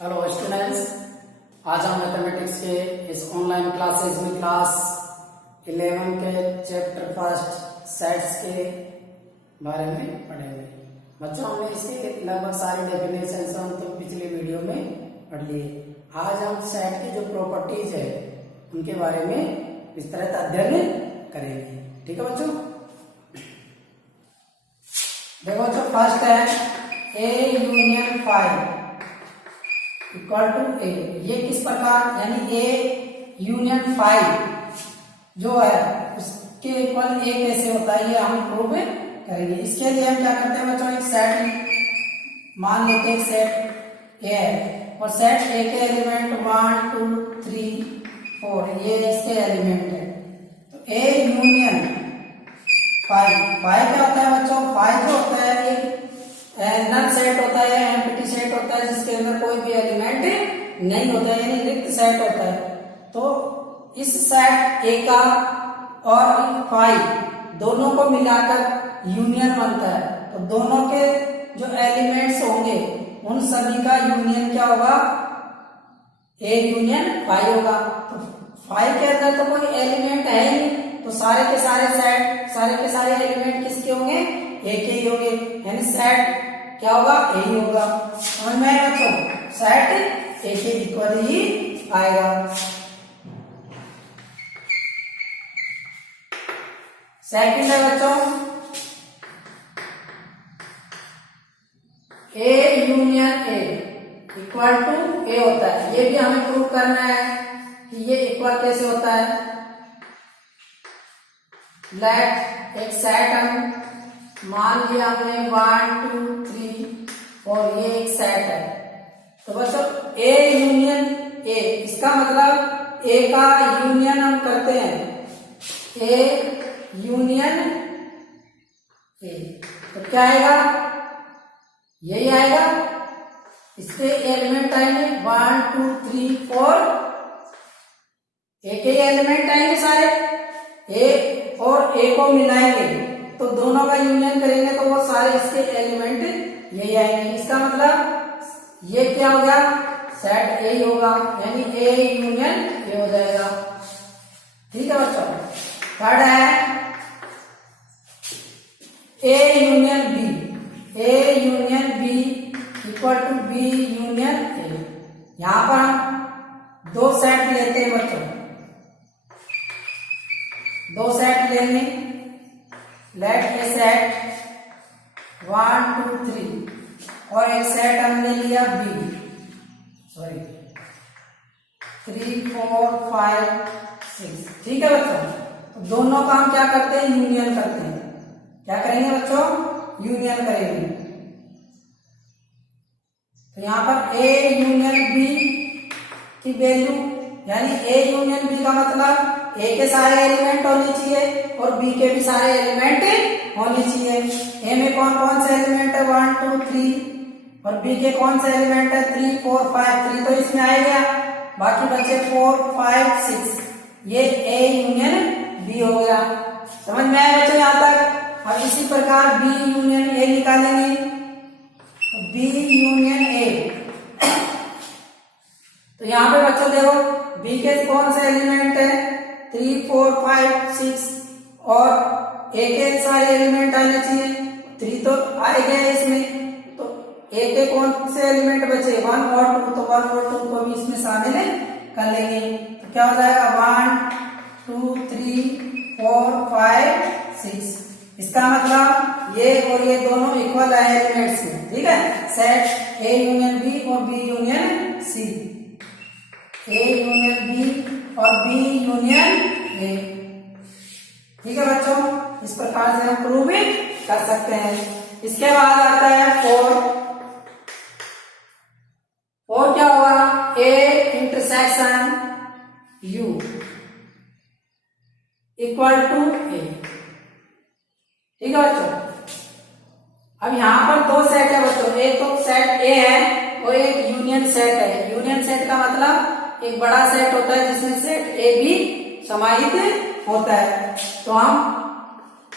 Hello students, आज हम mathematics के इस ऑनलाइन क्लासेस में क्लास 11 के चैप्टर फर्स्ट सेट्स के बारे में पढ़ेंगे। बच्चों, हमने इसके लगभग सारे डेफिनेशन हम तो पिछले वीडियो में पढ़ लिए। आज हम सेट की जो प्रॉपर्टीज है उनके बारे में विस्तृत अध्ययन करेंगे। ठीक है बच्चों? देखो बच्चों, फर्स्ट है ए यूनियन 5 इक्वल टू ए। ये किस प्रकार, यानी ए यूनियन 5 जो है उसके इक्वल ए कैसे होता है, ये हम प्रूव करेंगे। इसके लिए हम क्या करते हैं बच्चों, एक सेट मान लेते हैं, सेट ए है और सेट ए के एलिमेंट 1 2 3 4 ये इसके एलिमेंट है। तो ए यूनियन 5 क्या होता है बच्चों? 5 जो होता है एक नल सेट होता है, एम्प्टी सेट होता है जिसके अंदर कोई भी एलिमेंट नहीं होता है, यानी रिक्त सेट होता है। तो इस सेट ए का और 5 दोनों को मिलाकर यूनियन बनता है। तो दोनों के जो एलिमेंट्स होंगे उन सभी का यूनियन क्या होगा? ए यूनियन 5 होगा। तो 5 के अंदर तो कोई एलिमेंट है ही नहीं, तो सारे के सारे एलिमेंट किसके होंगे? ए के ही होंगे, यानी सेट क्या होगा? ए ही होगा। समझ में आएगा बच्चों? सेट ए के इक्वल ही आएगा। सेकंड है बच्चों A union A equal to A होता है। ये भी हमें प्रूव करना है कि ये इक्वल कैसे होता है। लेट एक सेट हम मान लिया हमने 1 2 3 और ये एक सेट है। तो बच्चों ए यूनियन ए, इसका मतलब ए का यूनियन हम करते हैं, ए यूनियन ए। तो क्या आएगा? यही आएगा। इसके एलिमेंट आएंगे 1 2 3 4, ए के एलिमेंट आएंगे सारे, ए और ए को मिलाएंगे तो दोनों का यूनियन करेंगे तो वो सारे इसके एलिमेंट यही आएंगे। इसका मतलब ये क्या हो गया? सेट ए ही होगा, यानी ए यूनियन ए हो जाएगा। ठीक है बच्चों? थर्ड है ए union B. A union b equal to b union a. यहां पर हम दो सेट लेते हैं बच्चों, दो सेट लेंगे। लेट ए सेट 1 2 3 और एक सेट हमने लिया बी, 3 4 5 6। ठीक है बच्चों? तो दोनों का हम क्या करते हैं? यूनियन करते हैं। क्या करेंगे बच्चों? यूनियन करेंगे। तो यहां पर ए यूनियन बी की वैल्यू, यानी ए यूनियन बी का मतलब ए के सारे एलिमेंट होने चाहिए और बी के भी सारे एलिमेंट होने चाहिए। ए में कौन कौन से एलिमेंट है? 1 2 3 और बी के कौन से एलिमेंट है? 3 4 5। 3 तो इसमें आ गया, बाकी बचे 4 5 6। ये ए यूनियन बी हो गया। समझ में आया बच्चों यहां तक? अब इसी प्रकार बी यूनियन ए निकालेंगे। तो बी यूनियन ए, तो यहां पे बच्चों देखो बी के कौन से एलिमेंट है? 3 4 5 6 और ए के सारे एलिमेंट आने चाहिए। 3 तो आए गए इसमें, तो ए के कौन से एलिमेंट बचे? 1 और 2, तो 1 और 2 को भी इसमें शामिल कर लेंगे। तो क्या हो जाएगा? 1 2 3 4 5 6। इसका मतलब ये और ये दोनों इक्वल है एलिमेंट्स में। ठीक है? सेट ए यूनियन बी और बी यूनियन सी, ए यूनियन बी और बी यूनियन ए। ठीक है बच्चों? इस प्रकार से हम प्रूव कर सकते हैं। इसके बाद आता है 4 क्या हुआ? A intersection U equal to A. ठीक है बच्चों? अब यहां पर दो सेट है बच्चों, एक तो सेट ए है और एक यूनियन सेट है। यूनियन सेट का मतलब एक बड़ा सेट होता है जिसमें सेट ए भी समाहित होता है। तो हम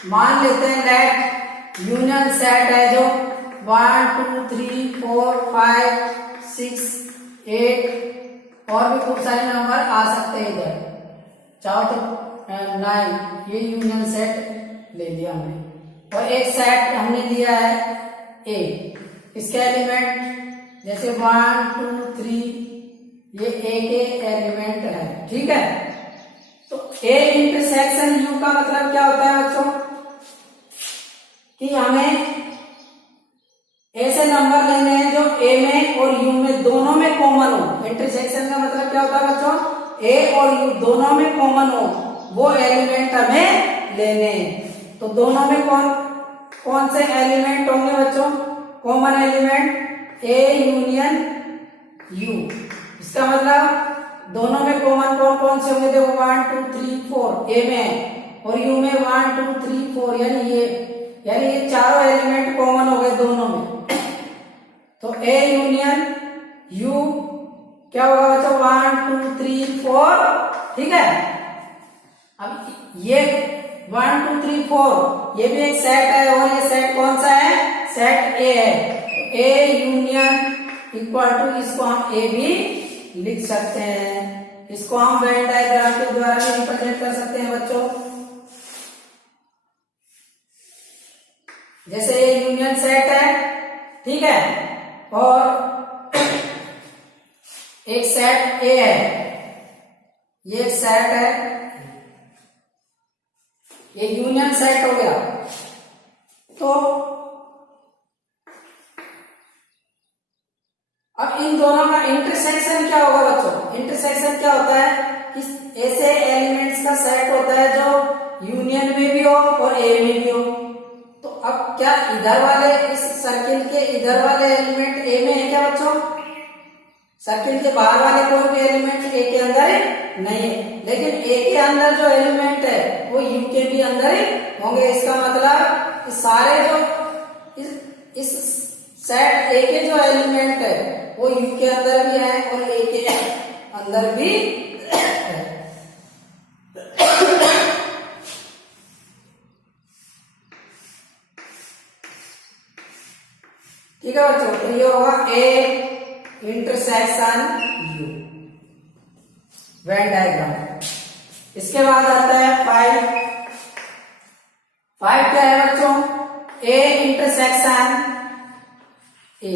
मान लेते हैं लेट यूनियन सेट है जो 1 2 3 4 5 6 8 और भी खूब सारे नंबर आ सकते हैं इधर, चाहो तो 9, ये यूनियन सेट ले लिया हमने। और एक सेट हमने लिया है ए, इसके एलिमेंट जैसे 1 2 3, ये ए के एलिमेंट है, ठीक है। तो ए इंटरसेक्शन यू का मतलब क्या होता है बच्चों, कि हमें ऐसे नंबर लेने हैं जो ए में और यू में दोनों में कॉमन हो। इंटरसेक्शन का मतलब क्या होता है बच्चों, ए और यू दोनों में कॉमन हो, वो एलिमेंट हमें लेने हैं। तो दोनों में कौन से एलिमेंट होंगे बच्चों, common element A union you. इसका मतलब दोनों में कॉमन कौन कौन से होंगे, देखो 1 2 3 4 ए में, और यू में 1 2 3 4, यानी ये चारों एलिमेंट कॉमन हो गए दोनों में। तो ए यूनियन यू क्या होगा बच्चों, 1 2 3 4, ठीक है। अब ये 1 2 3 4 ये भी एक सेट है, और ये सेट कौन सा है, सेट ए है। ए यूनियन इक्वल टू, इसको हम ए भी लिख सकते हैं, इसको हम वेन डायग्राम के द्वारा भी रिप्रेजेंट कर सकते हैं बच्चों। जैसे ये यूनियन सेट है, ठीक है, और एक सेट ए है, ये सेट है, ये यूनियन सेट हो गया। तो अब इन दोनों का इंटरसेक्शन क्या होगा बच्चों, इंटरसेक्शन क्या होता है, कि ऐसे एलिमेंट्स का सेट होता है जो यूनियन में भी हो और ए में भी हो। तो अब क्या इधर वाले, इस सर्किल के इधर वाले एलिमेंट ए में है क्या बच्चों, सर्किल के बाहर वाले कोई भी एलिमेंट ए के अंदर नहीं है, लेकिन ए के अंदर जो एलिमेंट है वो यू के भी अंदर होंगे। इसका मतलब कि सारे जो इस सेट ए के जो एलिमेंट है वो यू के अंदर भी है और ए के अंदर भी है। ठीक है बच्चों, तो ये होगा A intersection U, Venn diagram. इसके बाद आता है 5 क्या है बच्चों, A intersection A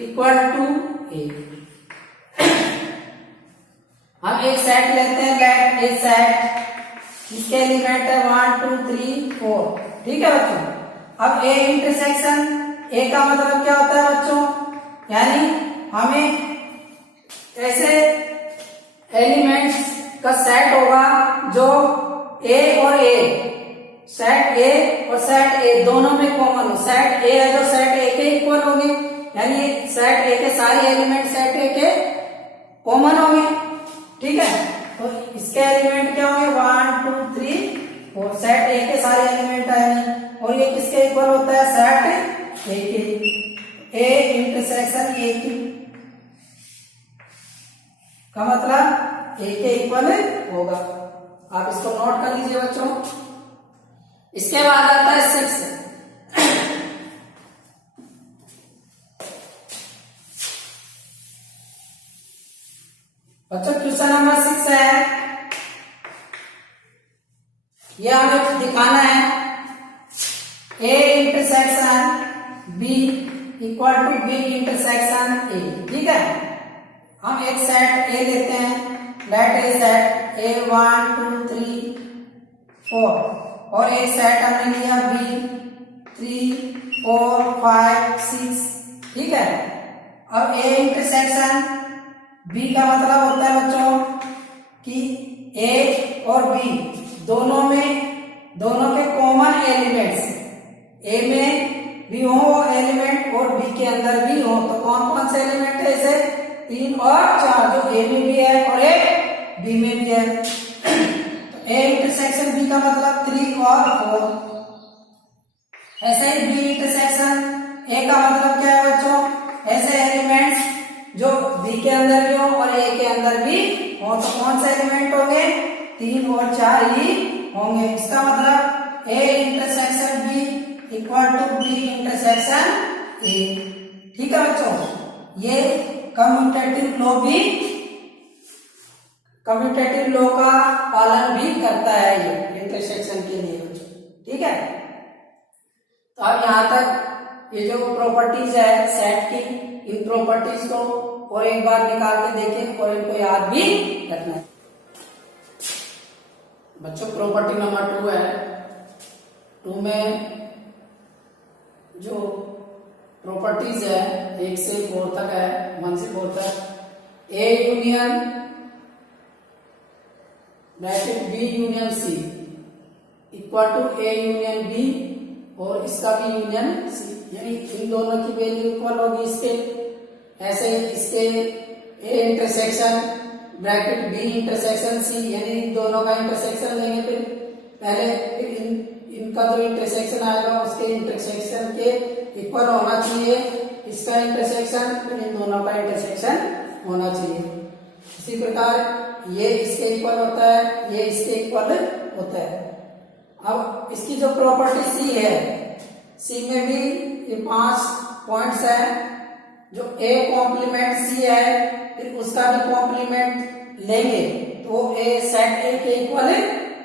equal to A. हम एक सेट लेते हैं, लेट ए सेट, इसके एलिमेंट है 1 2 3 4, ठीक है बच्चों। अब ए इंटरसेक्शन ए का मतलब क्या होता है बच्चों, यानी हमें ऐसे एलिमेंट्स का सेट होगा जो ए और ए, सेट ए और सेट ए दोनों में कॉमन हो। सेट ए है जो सेट ए के इक्वल होंगे, यानी सेट ए के सारे एलिमेंट सेट ए के कॉमन होंगे, ठीक है। तो इसके एलिमेंट क्या होंगे, 1 2 3 4, सेट ए के सारे एलिमेंट आएंगे, और ये किसके इक्वल होता है, सेट ए के। ए इंटरसेक्शन ए की का मतलब ए के इक्वल होगा, आप इसको नोट कर लीजिए बच्चों। इसके बाद आता है 6। बच्चों क्वेश्चन नंबर 6 है, ये हमें दिखाना है ए intersection b equal to b intersection a, ठीक है। हम एक सेट ए लेते हैं, लेट ए सेट ए 1 2 3 4, और एक सेट हमने लिया बी 3 4 5 6, ठीक है। अब ए इंटरसेक्शन बी का मतलब होता है बच्चों कि ए और बी दोनों के कॉमन एलिमेंट्स ए में भी हो वो एलिमेंट और बी के अंदर भी हो। तो कौन कौन से एलिमेंट है, ऐसे 3 और 4, जो ए में भी है और एक बी में भी है। तो ए इंटरसेक्शन बी का मतलब 3 और 4। ऐसे ही बी इंटरसेक्शन ए का मतलब क्या है बच्चों, ऐसे एलिमेंट्स जो बी के अंदर भी हो और ए के अंदर भी हो। तो कौन से एलिमेंट होंगे, 3 और 4 ही होंगे। इसका मतलब a intersection b equal to b intersection a, ठीक है बच्चों। ये कम्यूटेटिव लॉ का पालन भी करता है ये इंटरसेक्शन के लिए बच्चों, ठीक है। तो अब यहाँ तक ये जो प्रॉपर्टीज है सेट की, इन प्रॉपर्टीज को और एक बार निकाल के देखें और इनको याद भी रखना है बच्चों। प्रॉपर्टी नंबर 2 है। 2 में जो प्रॉपर्टीज है 1 से 4 तक है, 1 से 4 तक। A union bracket b union C equal to A union b और इसका भी यूनियन सी, यानी इन दोनों की वैल्यू इक्वल होगी इसके। ऐसे इसके a intersection bracket b intersection सी, यानी इन दोनों का इंटरसेक्शन लेंगे फिर पहले, फिर इनका जो इंटरसेक्शन आएगा उसके इंटरसेक्शन के इक्वल होना चाहिए इसका इंटरसेक्शन, फिर इन दोनों का इंटरसेक्शन होना चाहिए। इसी प्रकार ये इसके इक्वल होता है, ये इसके इक्वल होता है। अब इसकी जो प्रॉपर्टी सी है, सी में भी ये 5 पॉइंट्स है। जो ए कॉम्प्लीमेंट सी है फिर उसका भी कॉम्प्लीमेंट लेंगे तो ए सेट ए के इक्वल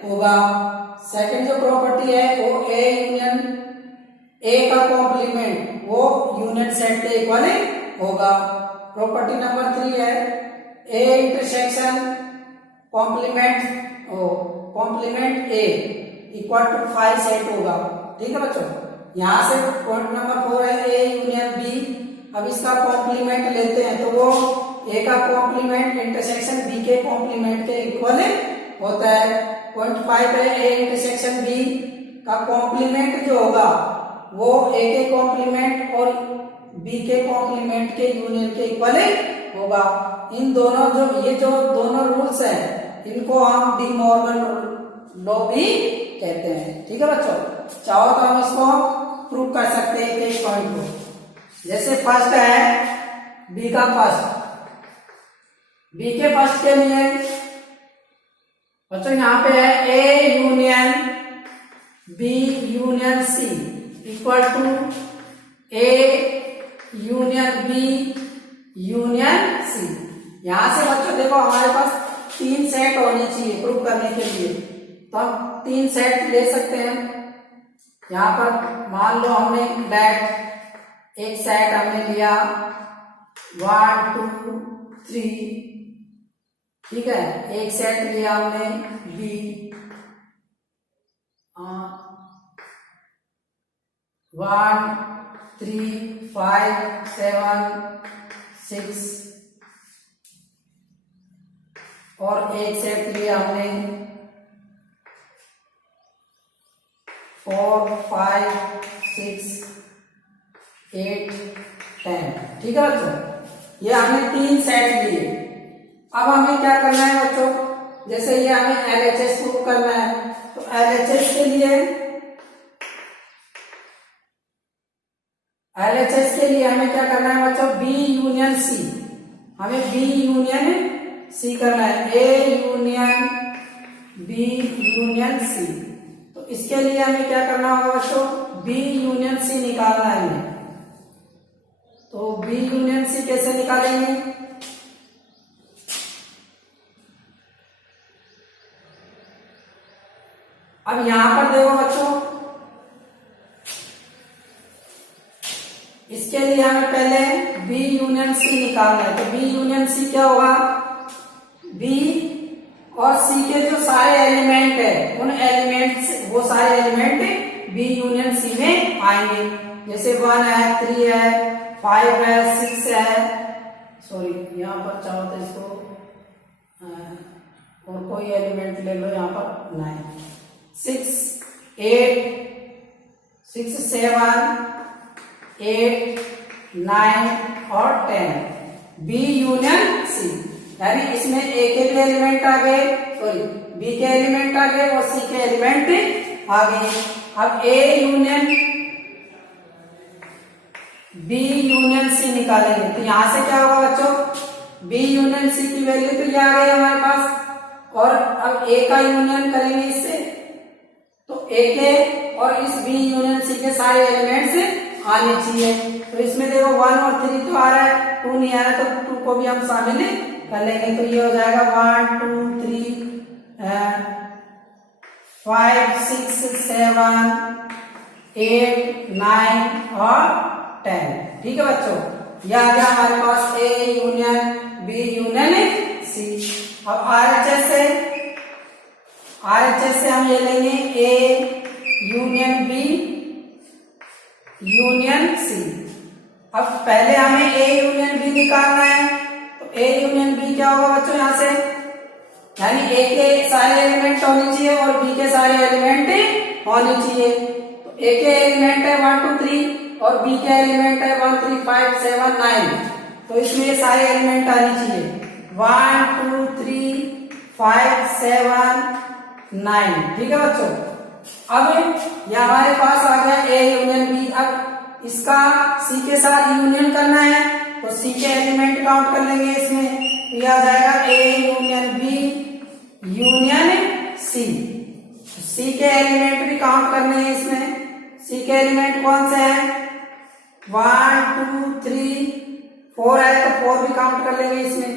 होगा। सेकंड जो प्रॉपर्टी है वो ए यूनियन ए का कॉम्प्लीमेंट वो यूनियन सेट के इक्वल होगा। प्रॉपर्टी नंबर 3 है ए intersection complement a equal to 5 set होगा, ठीक है बच्चों। यहां से पॉइंट नंबर 4 है ए यूनियन बी। अब इसका कॉम्प्लीमेंट लेते हैं तो वो ए का कॉम्प्लीमेंट इंटरसेक्शन बी के कॉम्प्लीमेंट के इक्वल होता है। पॉइंट 5 है ए इंटरसेक्शन बी का कॉम्प्लीमेंट जो होगा वो ए के कॉम्प्लीमेंट और बी के कॉम्प्लीमेंट के यूनियन के इक्वल होगा। इन दोनों जो दोनों रूल्स हैं इनको हम डी मॉर्गन लॉ भी कहते हैं, ठीक है बच्चों। चाहो तो हम इसको प्रूव कर सकते हैं एक पॉइंट को। जैसे फर्स्ट है बी का फर्स्ट, बी के फर्स्ट के लिए बच्चों यहाँ पे है ए union B union C equal to A union B union c. यहां से बच्चों देखो हमारे पास 3 सेट होने चाहिए प्रूव करने के लिए, तो हम 3 सेट ले सकते हैं। यहां पर मान लो हमने दैट एक सेट हमने लिया 1 2 3, ठीक है। एक सेट लिया हमने बी 1 3 5 7 6 और एक सेट लिया हमने 4 5 6 8 10, ठीक है बच्चों। ये हमने 3 सेट लिए। अब हमें क्या करना है बच्चों, जैसे ये हमें LHS प्रूव करना है तो LHS के लिए हमें क्या करना है बच्चों, बी यूनियन सी। हमें बी यूनियन सी करना है, ए यूनियन बी यूनियन सी। तो इसके लिए हमें क्या करना होगा बच्चों, बी यूनियन सी निकालना है हमें। तो बी यूनियन सी कैसे निकालेंगे, अब यहां पर देखो बच्चों, इसके लिए हमें पहले बी यूनियन सी निकालना है। तो बी यूनियन सी क्या होगा, बी और सी के जो सारे एलिमेंट है उन एलिमेंट्स वो सारे एलिमेंट बी यूनियन सी में आएंगे। जैसे 1 है 3 है 5 है 6 है, सॉरी यहाँ पर चाहो तो इसको और कोई एलिमेंट ले लो, यहाँ पर 9 6 8 6 7 8 9 और 10 बी यूनियन सी। यानी इसमें ए के भी एलिमेंट आ गए, सॉरी बी के एलिमेंट आ गए और सी के एलिमेंट आ गए। अब A union B union C निकालेंगे तो यहां से क्या होगा बच्चों, बी यूनियन सी की वैल्यू तो ये आ गई हमारे पास। और अब ए का यूनियन करेंगे इससे, तो ए के और इस बी यूनियन सी के सारे एलिमेंट्स आने चाहिए। तो इसमें देखो 1 और 3 तो आ रहा है, 2 नहीं आ रहा है, तो 2 को भी हम शामिल कर लेंगे। तो ये हो जाएगा 1 2 3 5 6 7 8 9 और 10। ठीक है बच्चों, यह आ गया हमारे पास A union B union C. अब आरएचएस से हम ये लेंगे A union B union C. अब पहले हमें ए यूनियन बी निकालना है, तो ए यूनियन बी क्या होगा बच्चों, यहां से यानी ए के सारे एलिमेंट होने चाहिए और बी के सारे एलिमेंट होने चाहिए। तो ए के एलिमेंट है 1 2 3 और बी के एलिमेंट है 1 3 5 7 9। तो इसमें ये सारे एलिमेंट आने चाहिए 1 2 3 5 7 9। ठीक है बच्चों, अब ये हमारे पास आ गया ए यूनियन बी। अब इसका सी के साथ यूनियन करना है, तो सी के एलिमेंट काउंट कर लेंगे इसमें, तो यह आ जाएगा A union B union C. C के एलिमेंट भी काउंट करने हैं इसमें। सी के एलिमेंट कौन से हैं, 1 2 3 4 है, तो 4 भी काउंट कर लेंगे इसमें।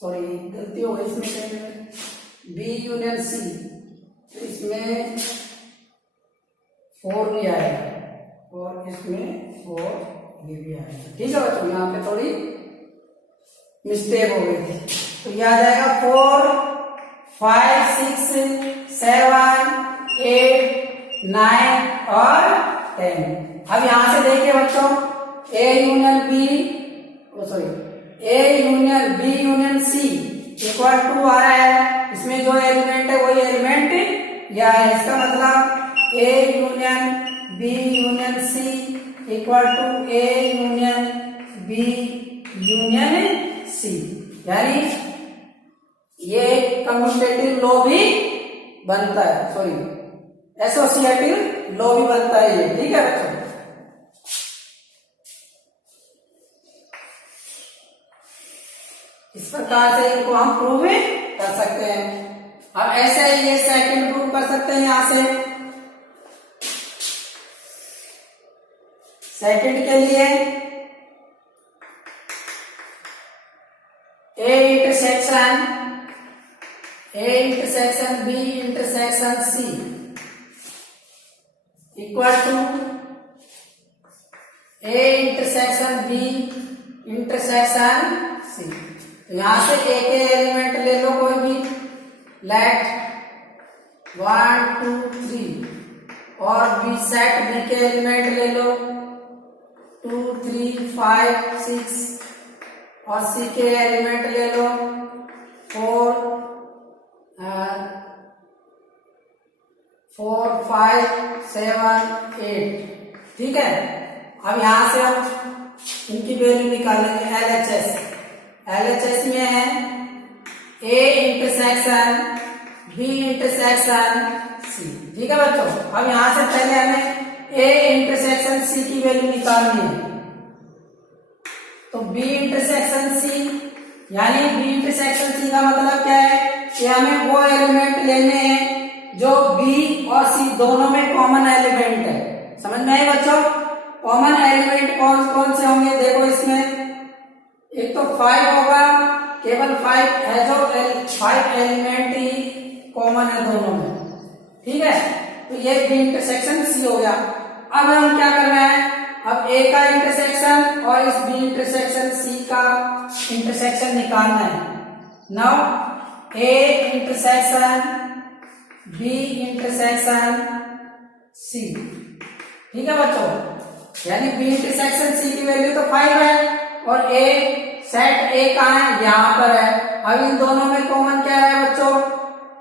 सॉरी गलती हो गई इसमें, बी यूनियन सी, तो इसमें 4 भी आएगा और इसमें 4 ये भी आएगा। ठीक है बच्चों, यहाँ पे थोड़ी मिस्टेक हो गई थी। तो यह आ जाएगा 4 5 6 7 8 9 और 10। अब यहां से देखिए बच्चों, A union B A union B union C equal to आ रहा है, इसमें जो एलिमेंट है वही एलिमेंट या है। इसका मतलब A union B union C equal to A union B union C, यानी ये कम्यूटेटिव लॉ भी बनता है, सॉरी एसोसिएटिव लॉ भी बनता है ये। ठीक है बच्चों, इस प्रकार से इनको हम प्रूव कर सकते हैं। अब ऐसे ही ये सेकंड प्रूव कर सकते हैं। यहां से सेकंड के लिए A intersection B intersection C equal to A intersection B intersection C. यहां से ए के एलिमेंट ले लो कोई भी, लेट 1 2 3 और बी सेट बी के एलिमेंट ले लो 2 3 5 6 और सी के एलिमेंट ले लो 4 5 7 8। ठीक है, अब यहां से हम इनकी वैल्यू निकालेंगे। एलएचएस में है ए इंटरसेक्शन बी इंटरसेक्शन सी। ठीक है बच्चों, अब यहां से पहले हमें ए इंटरसेक्शन सी की वैल्यू निकालनी है। तो बी इंटरसेक्शन सी, यानी बी इंटरसेक्शन सी का मतलब क्या है कि हमें वो एलिमेंट लेने हैं जो बी और सी दोनों में कॉमन एलिमेंट है। समझ में आए बच्चों, कॉमन एलिमेंट कौन कौन से होंगे, देखो इसमें एक तो 5 होगा, केवल 5 है, जो 5 एलिमेंट ही कॉमन है दोनों में। ठीक है, तो ये बी इंटरसेक्शन सी हो गया। अब हम क्या कर रहे हैं, अब ए का इंटरसेक्शन और इस बी इंटरसेक्शन सी का इंटरसेक्शन निकालना है। Now A intersection B intersection C. ठीक है बच्चों, यानी बी इंटरसेक्शन सी की वैल्यू तो 5 है और ए सेट ए कहाँ है, यहां पर है। अब इन दोनों में कॉमन क्या है बच्चों,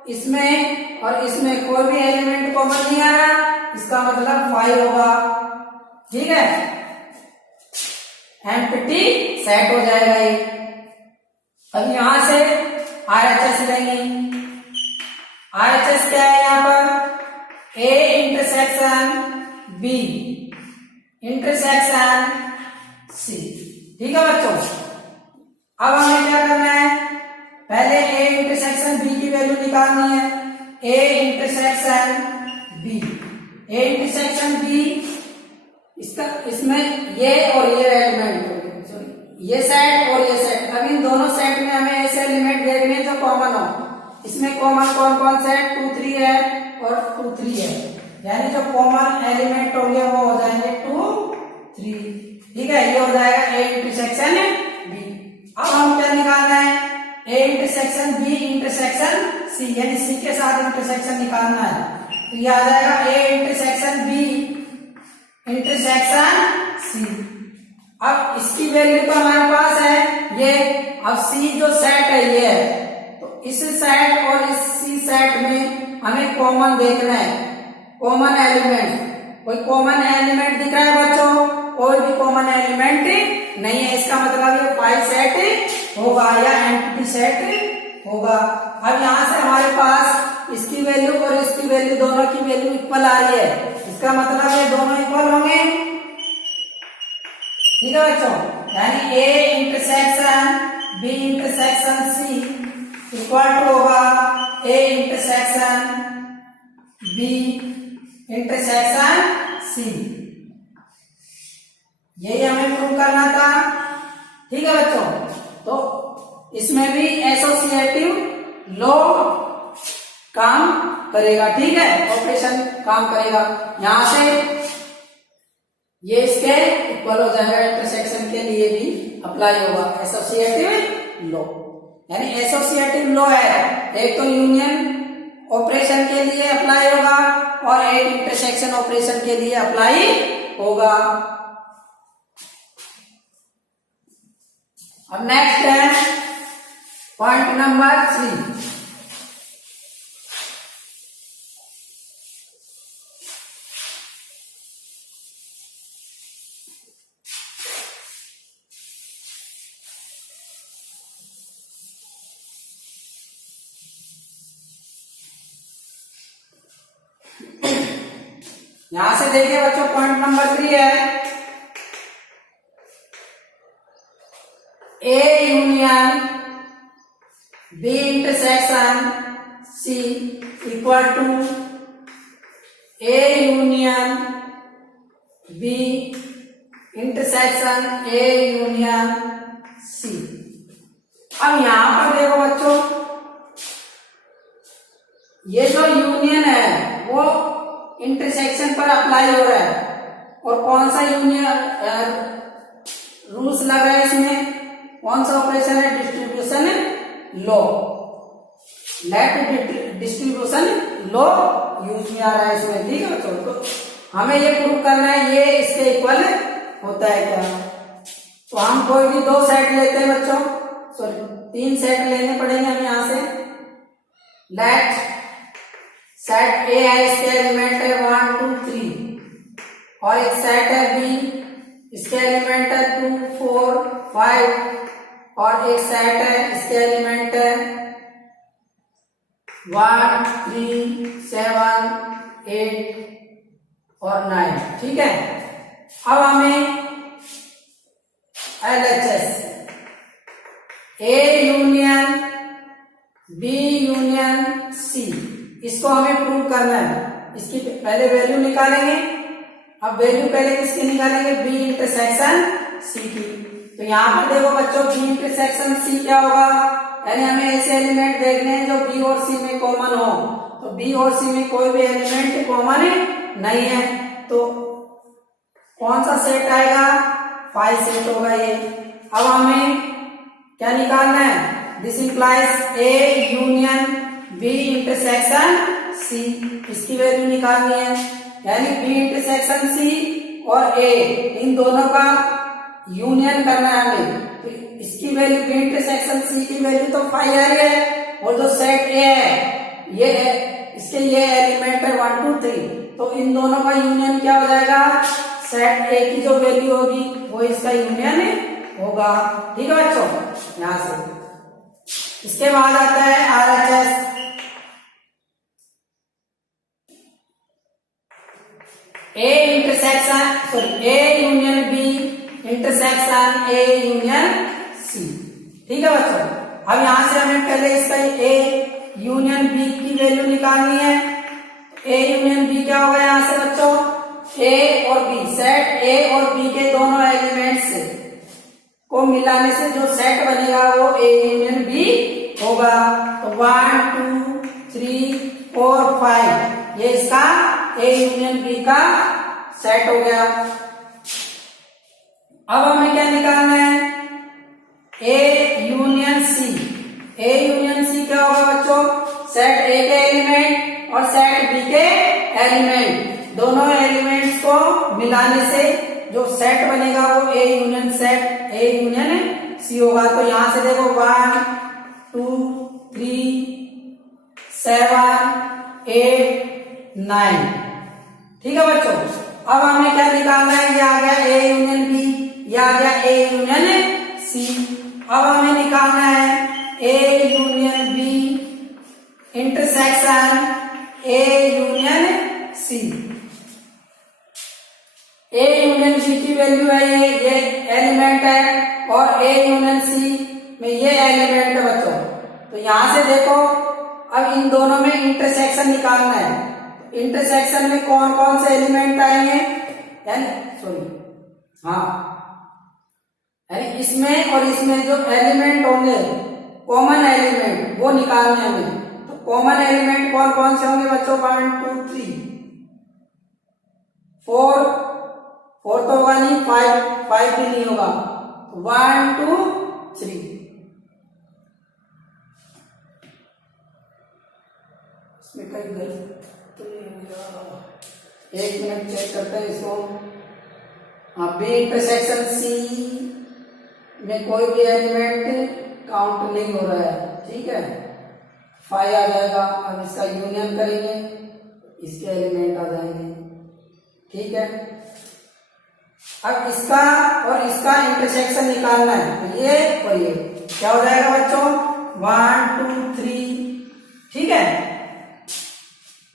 इसमें और इसमें कोई भी एलिमेंट कॉमन नहीं आ रहा, इसका मतलब 5 होगा। ठीक है, एम्प्टी सेट हो जाएगा ये। अब यहां से आरएचएस लेंगे। आरएचएस क्या है यहाँ पर, A intersection B intersection C. ठीक है बच्चों, अब हमें क्या करना है, पहले ए इंटरसेक्शन बी की वैल्यू निकालनी है। ए intersection B, A intersection B, इसका इसमें ये और ये एलिमेंट हो गए, सॉरी ये सेट और ये सेट। अब इन दोनों सेट में हमें ऐसे एलिमेंट देखने हैं जो कॉमन हो। इसमें कॉमन कौन कौन से है, 2 3 है और 2 3 है, यानी जो कॉमन एलिमेंट होंगे वो हो जाएंगे 2 3। ठीक है, ये हो जाएगा ए इंटरसेक्शन बी। अब हम क्या निकालना है, ए इंटरसेक्शन बी इंटरसेक्शन सी, यानी सी के साथ इंटरसेक्शन निकालना है। तो ये आ जाएगा A intersection B intersection C. अब इसकी वैल्यू तो हमारे पास है ये। अब सी जो सेट है ये है, तो इस सेट और इसी सेट में हमें कॉमन देखना है, कॉमन एलिमेंट। कोई कॉमन एलिमेंट दिख रहा है बच्चों, कोई भी कॉमन एलिमेंट नहीं है, इसका मतलब ये पाई सेट होगा या एंटिटी सेट होगा। अब यहां से हमारे पास इसकी वैल्यू और इसकी वैल्यू दोनों की वैल्यू इक्वल आ रही है, इसका मतलब ये दोनों इक्वल होंगे। ठीक है बच्चों, यानी A intersection B intersection C equal to होगा A intersection B intersection C. यही हमें प्रूव करना था। ठीक है बच्चों, तो इसमें भी एसोसिएटिव लॉ काम करेगा। ठीक है, ऑपरेशन काम करेगा। यहां से ये इसके इक्वल हो जाएगा, इंटरसेक्शन के लिए भी अप्लाई होगा एसोसिएटिव लॉ। यानी एसोसिएटिव लॉ है, एक तो यूनियन ऑपरेशन के लिए अप्लाई होगा और एक इंटरसेक्शन ऑपरेशन के लिए अप्लाई होगा। अब नेक्स्ट है पॉइंट नंबर 3। यहां से देखिए बच्चों, पॉइंट नंबर 3 है ए union B intersection C equal to A union B intersection A union C. अब यहां पर देखो बच्चों, ये जो यूनियन है वो इंटरसेक्शन पर अप्लाई हो रहा है, और कौन सा यूनियन रूल्स लग रहा है इसमें, कौन सा ऑपरेशन है, distribution law. Let distribution law use में आ रहा है इसमें। ठीक है बच्चों, तो हमें ये प्रूव करना है ये इसके इक्वल होता है क्या। तो हम कोई भी 2 सेट लेते हैं बच्चों, सॉरी 3 सेट लेने पड़ेंगे हमें यहां से। लेट सेट ए है, इसके एलिमेंट है 1 2 3, और एक सेट है बी, इसके एलिमेंट है 2 4 5, और एक सेट है इसके एलिमेंट है 1 3 7 8 और 9। ठीक है, अब हमें LHS A union B union C, इसको हमें प्रूव करना है। इसकी पहले वैल्यू निकालेंगे। अब वैल्यू पहले किसकी निकालेंगे, बी इंटरसेक्शन सी की। तो यहाँ पर देखो बच्चों, बी इंटरसेक्शन सी क्या होगा, यानी हमें ऐसे एलिमेंट देखने हैं जो बी और सी में कॉमन हो। तो बी और सी में कोई भी एलिमेंट कॉमन नहीं है, तो कौन सा सेट आएगा, 5 सेट होगा ये। अब हमें क्या निकालना है, this implies A union B intersection C, इसकी वैल्यू निकालनी है। यानी बी इंटरसेक्शन सी और ए, इन दोनों का यूनियन करना है हमें। तो इसकी वैल्यू, बी इंटरसेक्शन सी की वैल्यू तो 5 आ रही है, और जो सेट ए है ये है, इसके ये एलिमेंट है 1 2 3, तो इन दोनों का यूनियन क्या हो जाएगा, सेट ए की जो वैल्यू होगी वो इसका यूनियन होगा। ठीक है बच्चों, यहां से इसके बाद आता है RHS। A intersection, sorry A union B intersection A union C. ठीक है बच्चों, अब यहां से हमें पहले इसका ए यूनियन बी की वैल्यू निकालनी है। ए यूनियन बी क्या होगा यहाँ से बच्चों, ए और बी, सेट ए और बी के दोनों एलिमेंट्स को मिलाने से जो सेट बनेगा वो ए यूनियन बी होगा। तो 1 2 3 4 5 ये इसका ए यूनियन बी का सेट हो गया। अब हमें क्या निकालना है? ए यूनियन सी। ए यूनियन सी क्या होगा बच्चों? सेट ए के एलिमेंट और सेट बी के एलिमेंट, दोनों एलिमेंट्स को मिलाने से जो सेट बनेगा वो A union set, A union C होगा। तो यहां से देखो 1 2 3 7 8 9, ठीक है बच्चों। अब हमें क्या निकालना है? ये आ गया ए यूनियन बी, ये आ गया ए यूनियन सी। अब हमें निकालना है ए union B intersection A union C. A union C की वैल्यू है ये एलिमेंट है और ए यूनियन सी में ये एलिमेंट है बच्चों। तो यहां से देखो अब इन दोनों में इंटरसेक्शन निकालना है। इंटरसेक्शन में कौन कौन से एलिमेंट आएंगे? यानी इसमें और इसमें जो एलिमेंट होंगे कॉमन एलिमेंट वो निकालने हमें। तो कॉमन एलिमेंट कौन कौन से होंगे बच्चों? 1 2 3 4 तो होगा नहीं, 5 भी नहीं होगा। 1 2 3 इसमें कहीं गलत तो नहीं होगा। 1 मिनट चेक करते हैं इसको। बी इंटरसेक्शन सी में कोई भी एलिमेंट काउंट नहीं हो रहा है, ठीक है। 5 आ जाएगा। अब इसका यूनियन करेंगे, इसके एलिमेंट आ जाएंगे, ठीक है। अब इसका और इसका इंटरसेक्शन निकालना है। तो ये और ये क्या हो जाएगा बच्चों? 1 2 3, ठीक है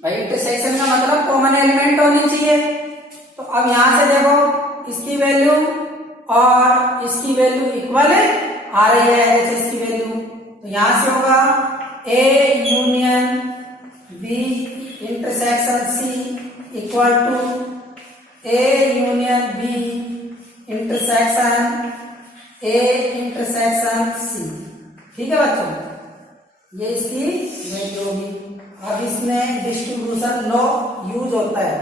भाई। इंटरसेक्शन का मतलब कॉमन एलिमेंट होनी चाहिए। तो अब यहां से देखो इसकी वैल्यू और इसकी वैल्यू इक्वल आ रही है, जैसे इसकी वैल्यू। तो यहां से होगा A union B intersection C equal to A union B intersection A intersection C, ठीक है बच्चों। ये इसकी वैल्यू होगी। अब इसमें डिस्ट्रीब्यूशन लॉ यूज होता है।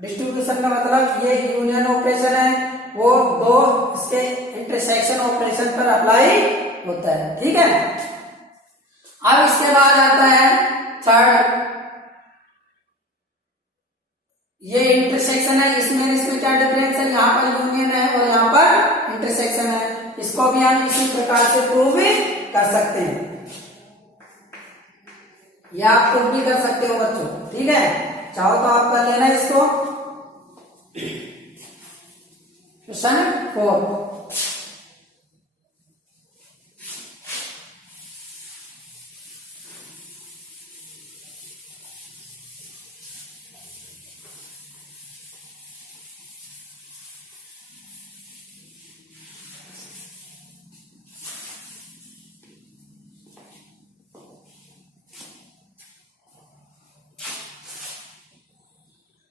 डिस्ट्रीब्यूशन का मतलब ये यूनियन ऑपरेशन है वो दो इसके इंटरसेक्शन ऑपरेशन पर अप्लाई होता है, ठीक है। अब इसके बाद आता है थर्ड। ये इंटरसेक्शन है, इसमें क्या डिफरेंस है? यहाँ पर यूनियन है और यहाँ पर इंटरसेक्शन है। इसको भी हम इसी प्रकार से प्रूव कर सकते हैं, या आप प्रूव भी कर सकते हो बच्चों, ठीक है। चाहो तो आप कर लेना इसको। क्वेश्चन 4।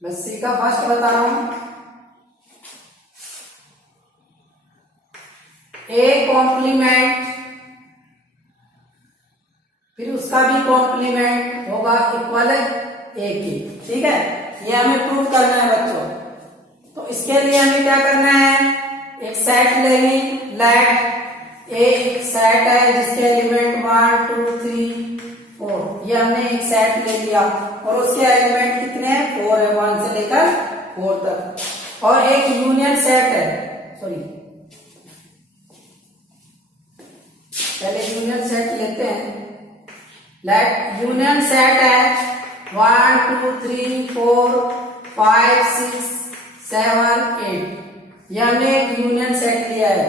मैं सी का फर्स्ट बता रहा हूं। ए कॉम्प्लीमेंट फिर उसका भी कॉम्प्लीमेंट होगा इक्वल ए की, ठीक है। ये हमें प्रूव करना है बच्चों। तो इसके लिए हमें क्या करना है? एक सेट लेंगे। लेट ए एक सेट है जिसके एलिमेंट 1 2 3 4, ये हमने एक सेट ले लिया और उसके एलिमेंट कितने हैं? 4 है, 1 से लेकर 4 तक। और एक यूनियन सेट है, पहले यूनियन सेट लेते हैं। लेट यूनियन सेट है 1 2 3 4 5 6 7 8, ये हमने एक यूनियन सेट लिया है।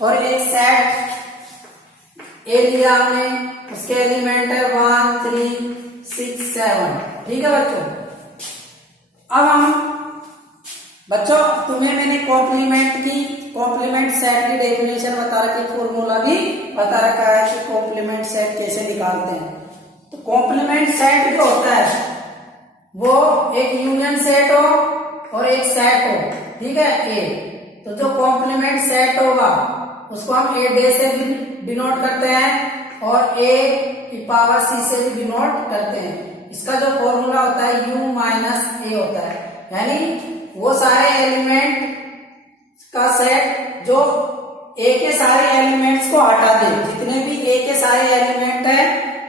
और एक सेट ए लिया हमने, उसके एलिमेंट है 1 3 6 7, ठीक है बच्चों। अब हम बच्चों तुम्हें मैंने कॉम्प्लीमेंट सेट की डेफिनेशन बता रखी, फॉर्मूला भी बता रखा है कि कॉम्प्लीमेंट सेट कैसे निकालते हैं। तो कॉम्प्लीमेंट सेट जो होता है वो एक यूनियन सेट हो और एक सेट हो, ठीक है, ए। तो जो कॉम्प्लीमेंट सेट होगा उसको हम ए डे से भी डिनोट करते हैं और ए की पावर सी से भी डिनोट करते हैं। इसका जो फॉर्मूला होता है यू माइनस ए होता है, यानी वो सारे एलिमेंट का सेट जो ए के सारे एलिमेंट्स को हटा दे, जितने भी ए के सारे एलिमेंट है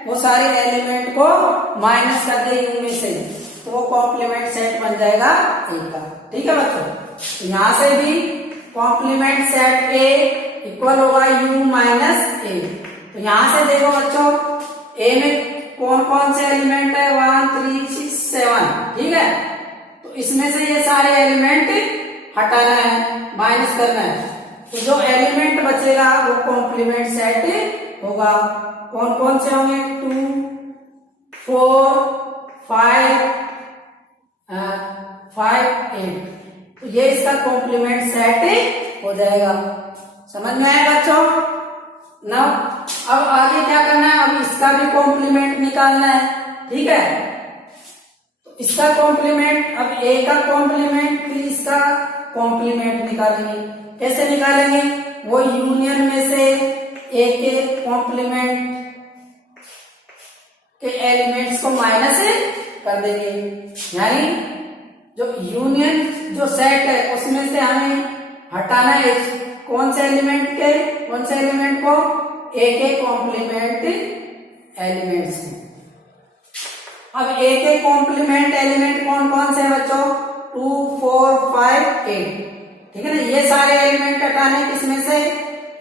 वो सारे एलिमेंट को माइनस कर दे यू में से, तो वो कॉम्प्लीमेंट सेट बन जाएगा ए का, ठीक है बच्चों। तो यहां से भी कॉम्प्लीमेंट सेट ए इक्वल होगा यू माइनस ए। तो यहां से देखो बच्चों, ए में कौन कौन से एलिमेंट है, 1 3 6 7, ठीक है। तो इसमें से ये सारे एलिमेंट हटाना है, माइनस करना है, तो जो एलिमेंट बचेगा वो कॉम्प्लीमेंट सेट होगा। कौन कौन से होंगे, 2 4 5 8, तो ये इसका कॉम्प्लीमेंट सेट हो जाएगा। समझ में आया बच्चों ना। अब आगे क्या करना है, अब इसका भी कॉम्प्लीमेंट निकालना है, ठीक है। तो इसका कॉम्प्लीमेंट, अब ए का कॉम्प्लीमेंट फिर इसका कॉम्प्लीमेंट निकालेंगे। कैसे निकालेंगे, वो यूनियन में से ए के कॉम्प्लीमेंट के एलिमेंट्स को माइनस कर देंगे, यानी जो यूनियन जो सेट है उसमें से हमें हटाना है कौन से एलिमेंट को, ए के कॉम्प्लीमेंट एलिमेंट्स को। अब ए के कॉम्प्लीमेंट एलिमेंट कौन कौन से बच्चों, 2 4 5 8, ठीक है ना। ये सारे एलिमेंट हटाने किसमें से,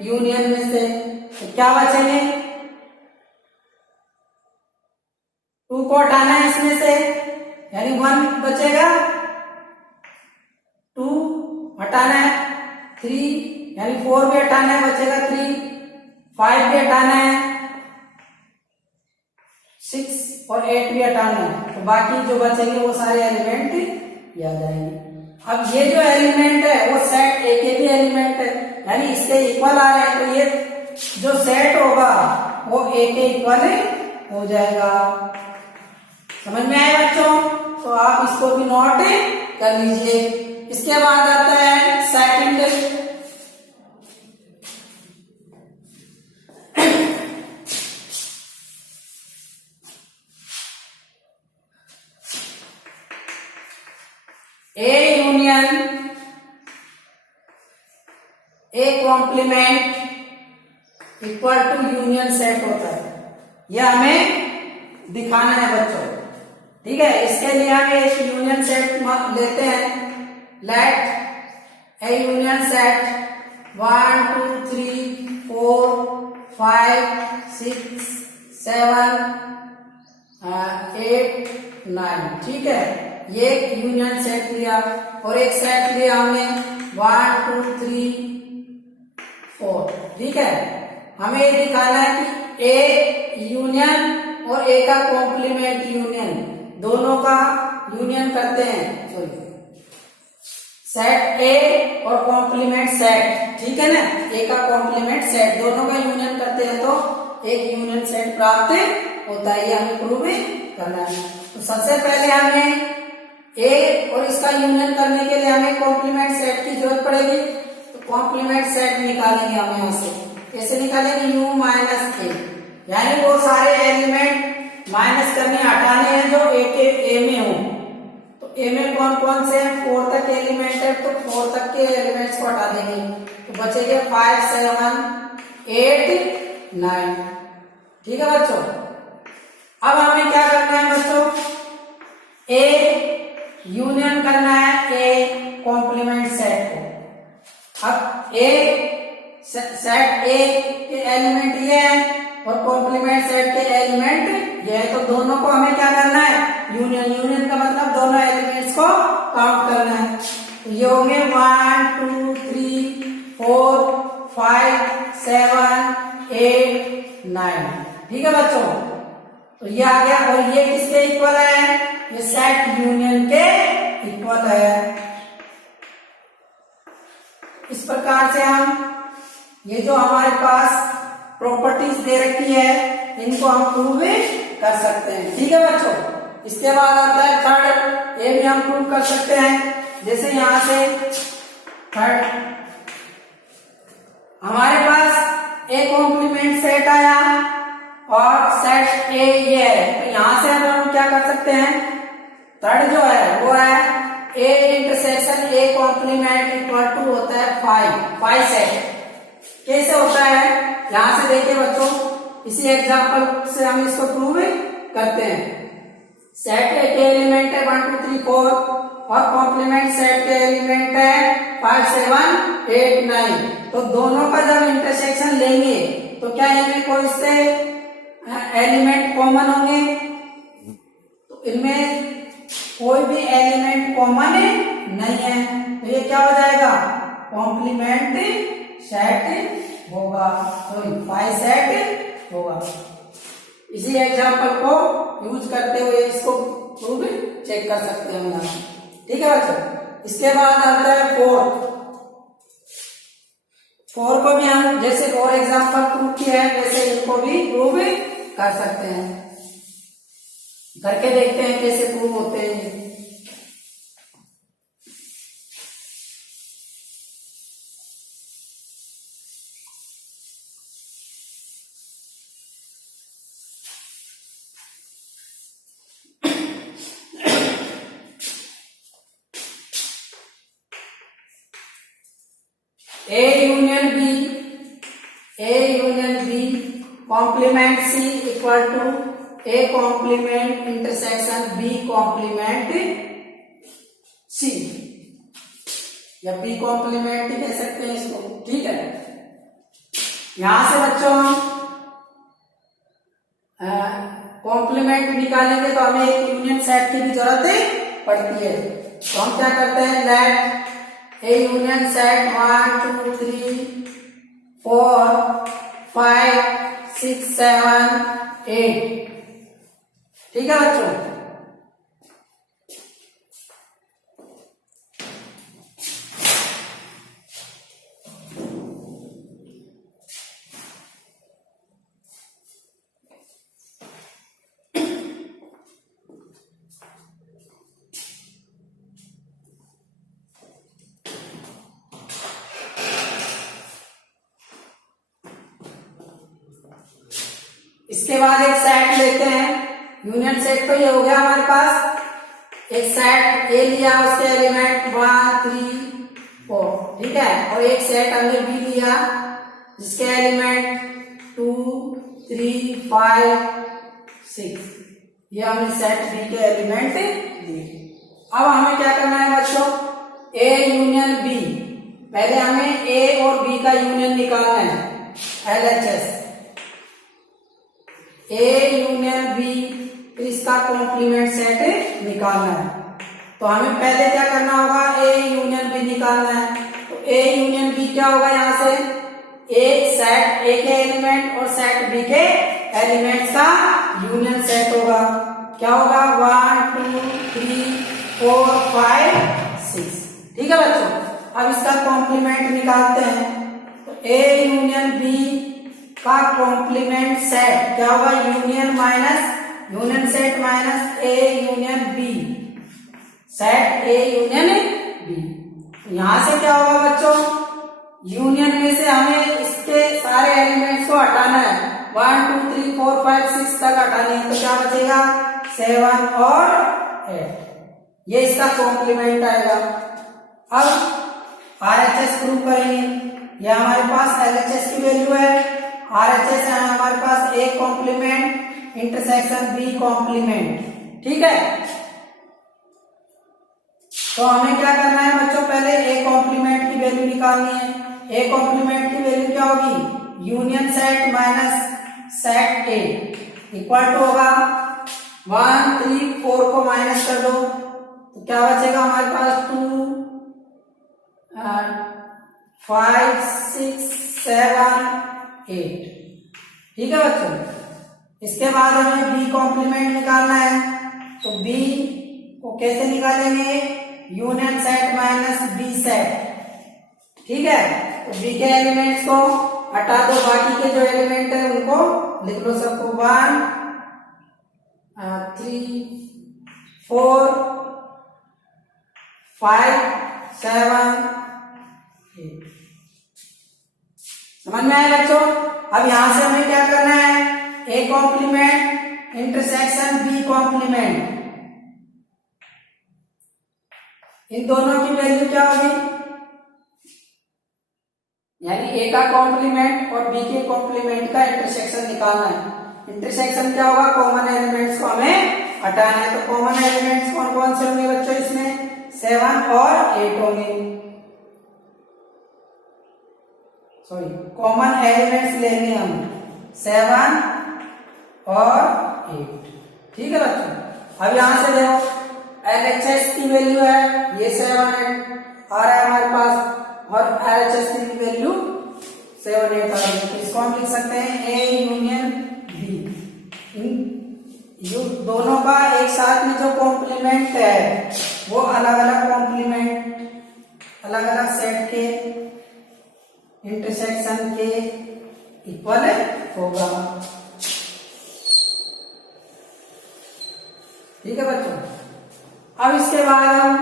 यूनियन में से। तो क्या बचेंगे, 2 को हटाना है इसमें से, यानी 1 बचेगा, 2 हटाना है, 3 यानी 4 भी हटाना है, बचेगा 3, 5 भी हटाना है, 6 और 8 भी हटाना है, तो बाकी जो बचेंगे वो सारे एलिमेंट याद आएंगे। अब ये जो एलिमेंट है वो सेट ए के भी एलिमेंट है, यानी इसके इक्वल आ रहे हैं, तो ये जो सेट होगा वो ए के इक्वल हो जाएगा। समझ में आया बच्चों, तो आप इसको भी नोट कर लीजिए। इसके बाद आता है second, A union A complement equal to union set होता है, यह हमें दिखाना है बच्चों, ठीक है। इसके लिए हम एक यूनियन सेट लेते हैं। लेट ए यूनियन सेट 1 2 3 4 5 6 7 8 9, ठीक है। ये यूनियन सेट लिया और एक सेट लिया हमने 1 2 3 4, ठीक है। हमें ये दिखाना है कि ए यूनियन और ए का कॉम्प्लीमेंट यूनियन, दोनों का यूनियन करते हैं, सॉरी सेट ए और कॉम्प्लीमेंट सेट, ठीक है ना। ए का कॉम्प्लीमेंट सेट दोनों का यूनियन करते हैं तो एक यूनियन सेट प्राप्त होता है, ये हमें प्रूव करना है। तो सबसे पहले हमें ए और इसका यूनियन करने के लिए हमें कॉम्प्लीमेंट सेट की जरूरत पड़ेगी। तो कॉम्प्लीमेंट सेट निकालेंगे हम यहाँ से, कैसे निकालेंगे, यू माइनस ए, यानी वो सारे एलिमेंट माइनस करने हटाने हैं जो ए में हो। तो ए में कौन कौन से 4 तक एलिमेंट है, तो 4 तक के एलिमेंट्स को हटा देंगे, तो बचेंगे 5 7 8 9, ठीक है बच्चों। अब हमें क्या करना है बच्चों, ए यूनियन करना है ए कॉम्प्लीमेंट सेट को। अब ए सेट ए के एलिमेंट ये है और कॉम्प्लीमेंट सेट के एलिमेंट ये है, तो दोनों को हमें क्या करना है, यूनियन का मतलब दोनों एलिमेंट्स को काउंट करना है। तो ये होंगे 1 2 3 4 5 7 8 9, ठीक है बच्चों। तो ये आ गया, और ये किसके इक्वल है, ये सेट यूनियन के इक्वल है। इस प्रकार से हम ये जो हमारे पास प्रॉपर्टीज दे रखी है इनको हम प्रूव कर सकते हैं, ठीक है बच्चों। इसके बाद आता है थर्ड, ये भी हम प्रूव कर सकते हैं। जैसे यहां से थर्ड हमारे पास ए कॉम्प्लीमेंट सेट आया और सेट ए ये है, तो यहां से हम क्या कर सकते हैं, थर्ड जो है वो है ए intersection A complement equal to होता है 5 सेट। कैसे होता है, यहां से देखिए बच्चों, इसी एग्जांपल से हम इसको प्रूव करते हैं। सेट ए के एलिमेंट है 1 2 3 4 और कॉम्प्लीमेंट सेट के एलिमेंट है 5 7 8 9। तो दोनों का जब इंटरसेक्शन लेंगे तो क्या इनमें कोई से एलिमेंट कॉमन होंगे, तो इनमें कोई भी एलिमेंट कॉमन नहीं है, तो ये क्या हो जाएगा, कॉम्प्लीमेंट सेट होगा, सॉरी 5 सेट होगा। इसी एग्जांपल को यूज करते हुए इसको प्रूव चेक कर सकते हैं हम, ठीक है बच्चों। इसके बाद आता है फोर को भी हम जैसे और एग्जांपल प्रूव किया है वैसे इनको भी प्रूव कर सकते हैं। करके देखते हैं कैसे प्रूव होते हैं। A union B complement C equal to A complement intersection B complement C, या B complement कह सकते हैं इसको, ठीक है। यहां से बच्चों हम कॉम्प्लीमेंट निकालेंगे तो हमें एक यूनियन सेट की भी जरूरत पड़ती है, तो हम क्या करते हैं, लेट A union set 1 2 3 4 5 6 7 8, ठीक है बच्चों। इसके बाद एक सेट लेते हैं, यूनियन सेट तो ये हो गया हमारे पास, एक सेट ए लिया, उसके एलिमेंट 1 3 4, ठीक है, और एक सेट हमने बी लिया जिसके एलिमेंट 2 3 5 6, ये हमने सेट बी के एलिमेंट लिए। अब हमें क्या करना है बच्चों, ए यूनियन बी, पहले हमें ए और बी का यूनियन निकालना है, LHS। ए यूनियन बी, इसका कॉम्प्लीमेंट सेट निकालना है, तो हमें पहले क्या करना होगा, ए यूनियन बी निकालना है। तो ए यूनियन बी क्या होगा, यहां से एक सेट ए के एलिमेंट और सेट बी के एलिमेंट्स का यूनियन सेट होगा, क्या होगा, 1 2 3 4 5 6, ठीक है बच्चों। अब इसका कॉम्प्लीमेंट निकालते हैं, तो ए यूनियन बी का कॉम्प्लीमेंट सेट क्या होगा, union set minus A union B, set A union B. यहां से क्या होगा बच्चों, यूनियन में से हमें इसके सारे एलिमेंट्स को हटाना है, 1 2 3 4 5 6 तक हटानी है, तो क्या बचेगा, 7 और 8, ये इसका कॉम्प्लीमेंट आएगा। अब RHS प्रूव करेंगे, ये हमारे पास LHS की वैल्यू है, RHS है हमारे पास A complement intersection B complement, ठीक है। तो हमें क्या करना है बच्चों, पहले ए कॉम्प्लीमेंट की वैल्यू निकालनी है। ए कॉम्प्लीमेंट की वैल्यू क्या होगी, union set minus set A equal to होगा 1 3 4 को माइनस कर दो, तो क्या बचेगा हमारे पास 2 5 6 7 8, ठीक है बच्चों। इसके बाद हमें बी कॉम्प्लीमेंट निकालना है, तो बी को कैसे निकालेंगे, union set minus B set, ठीक है। तो बी के एलिमेंट्स को हटा दो, बाकी के जो एलिमेंट है उनको लिख लो सबको, 1 3 4 5 7 8। समझ में आया बच्चों? अब यहां से हमें क्या करना है, A complement intersection B complement, इन दोनों की वैल्यू क्या होगी, यानी ए का कॉम्प्लीमेंट और बी के कॉम्प्लीमेंट का इंटरसेक्शन निकालना है। इंटरसेक्शन क्या होगा, कॉमन एलिमेंट्स को हमें हटाना है। तो कॉमन एलिमेंट्स कौन कौन से होंगे बच्चों, इसमें 7 और 8 होंगे। सॉरी, कॉमन एलिमेंट्स लेंगे हम 7 और 8। ठीक है बच्चों? अब यहां से देखो LHS की वैल्यू है, ये 7 है आ रहा है हमारे पास, और LHS की वैल्यू 7 8 आ रही है। तो इसको हम लिख सकते हैं ए यूनियन बी। इन दोनों का एक साथ में जो कॉम्प्लीमेंट है वो अलग अलग कॉम्प्लीमेंट, अलग अलग सेट के इंटरसेक्शन के इक्वल होगा। ठीक है बच्चों? अब इसके बाद हम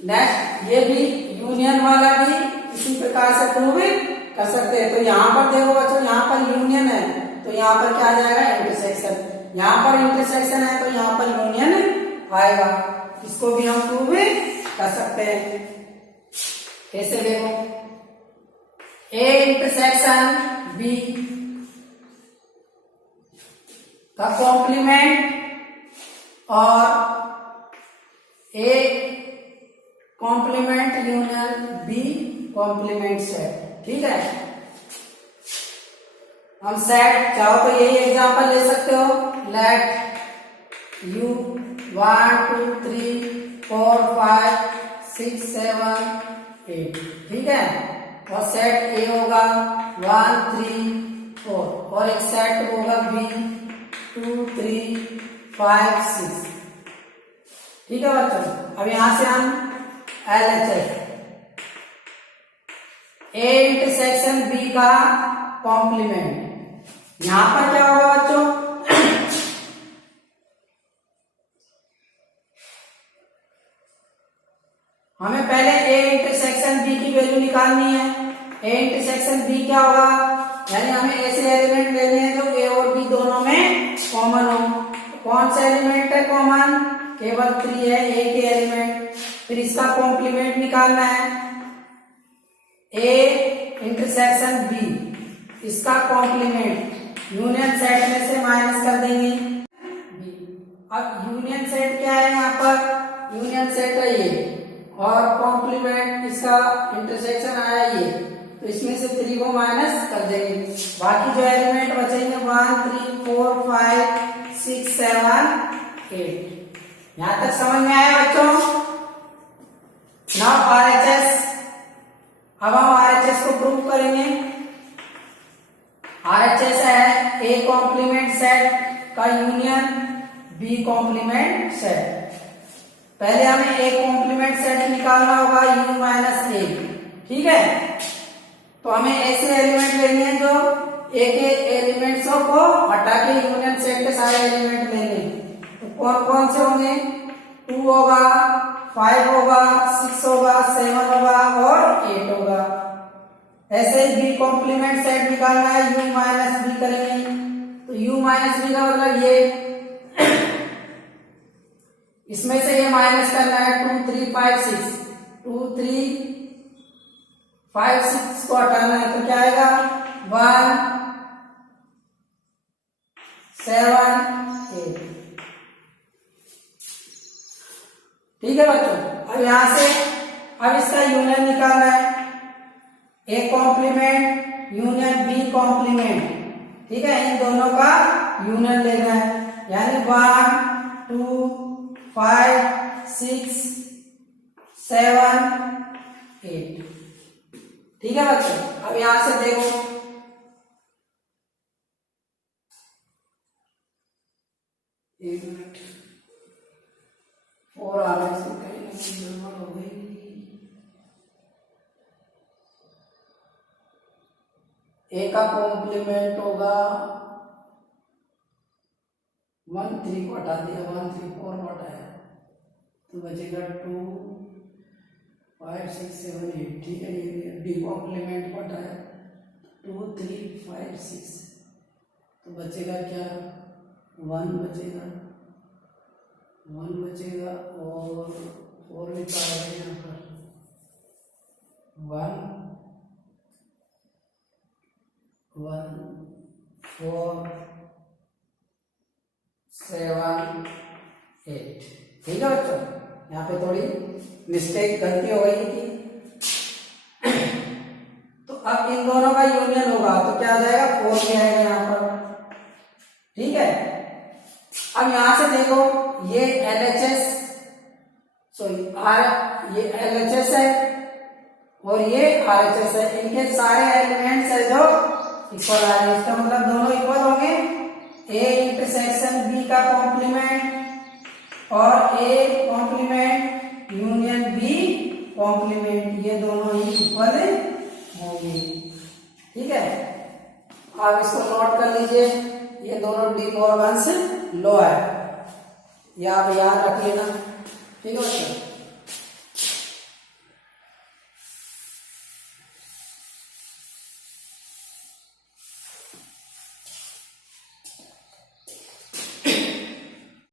नेक्स्ट ये भी यूनियन वाला भी इसी प्रकार से प्रूव कर सकते हैं। तो यहाँ पर देखो बच्चों, यहाँ पर यूनियन है तो यहाँ पर क्या आ जाएगा, इंटरसेक्शन। यहाँ पर इंटरसेक्शन है तो यहाँ पर यूनियन आएगा। इसको भी हम प्रूव कर सकते हैं। कैसे देखो, ए इंटरसेक्शन बी का कॉम्प्लीमेंट और A complement union B complement set. ठीक है? हम सेट चाहो तो यही एग्जांपल ले सकते हो, लेट यू 1 2 3 4 5 6 7 8। ठीक है? और सेट ए होगा 1 3 4 और एक सेट होगा बी 2 3 5 6। ठीक है बच्चों? अब यहां से हम LHS ए इंटरसेक्शन बी का कॉम्प्लीमेंट, यहां पर क्या होगा बच्चों, हमें पहले ए इंटरसेक्शन बी की वैल्यू निकालनी है। ए इंटरसेक्शन बी क्या होगा, यानी हमें ऐसे एलिमेंट लेने हैं जो ए और बी दोनों में कॉमन हो। कौन सा एलिमेंट है कॉमन, केवल 3 है ए के एलिमेंट। फिर इसका कॉम्प्लीमेंट निकालना है, ए इंटरसेक्शन बी, इसका कॉम्प्लीमेंट यूनियन सेट में से माइनस कर देंगे बी। अब यूनियन सेट क्या है, यहाँ पर यूनियन सेट है ये, और कॉम्प्लीमेंट इसका इंटरसेक्शन आया ये, तो इसमें से 3 को माइनस कर देंगे। बाकी जो एलिमेंट बचेंगे 1 3 4 5 6 7 8। यहां तक समझ में आया बच्चों? नाउ RHS, अब हम RHS को प्रूव करेंगे। RHS है ए कॉम्प्लीमेंट सेट का यूनियन बी कॉम्प्लीमेंट सेट। पहले हमें ए कॉम्प्लीमेंट सेट निकालना होगा u माइनस ए। ठीक है? तो हमें ऐसे एलिमेंट लेने हैं जो ए के एलिमेंट्स को हटा के यूनियन सेट के सारे एलिमेंट लेंगे। तो कौन कौन से होंगे, 2 होगा, 5 होगा, 6 होगा, 7 होगा और 8 होगा। ऐसे ही बी कॉम्प्लीमेंट सेट निकालना है, u माइनस बी करेंगे। तो u माइनस बी का मतलब ये इसमें से ये माइनस करना है 2 3 5 6, 2 3 5 6 को हटाना है तो क्या आएगा 1 7 8। ठीक है बच्चों? अब यहां से अब इसका यूनियन निकालना है, A complement union B complement. ठीक है? इन दोनों का यूनियन लेना है, यानी 1 2 5 6 7 8। ठीक है बच्चों? अब यहां से देखो, एक मिनट, 4 आ रहा है, इसमें कहीं ना कहीं गड़बड़ हो गई। ए का कॉम्प्लीमेंट होगा 1 3 को हटा दिया, 1 3 4 को हटाया तो बचेगा 2 5 6 7 8। ठीक है, ये डी कॉम्प्लीमेंट को हटाया 2 3 5 6 तो बचेगा क्या 1 बचेगा, 1 बचेगा और 4 भी तो आएगा यहाँ पर 1 1 4 7 8। ठीक है बच्चों, यहाँ पे थोड़ी मिस्टेक गलती हो गई थी। तो अब इन दोनों का यूनियन होगा तो क्या आ जाएगा 4 भी आएगा यहाँ पर। ठीक है, अब यहां से देखो ये LHS सॉरी ये LHS है और ये RHS है, इनके सारे एलिमेंट्स है जो इक्वल आ रहे हैं। इसका मतलब दोनों इक्वल होंगे। A इंटरसेक्शन B का कॉम्प्लीमेंट और A complement union B complement, ये दोनों ही इक्वल होंगे। ठीक है, आप इसको नोट कर लीजिए, ये दोनों डी मॉर्गन्स लॉ है, ये आप याद रख लेना। ठीक है बच्चों।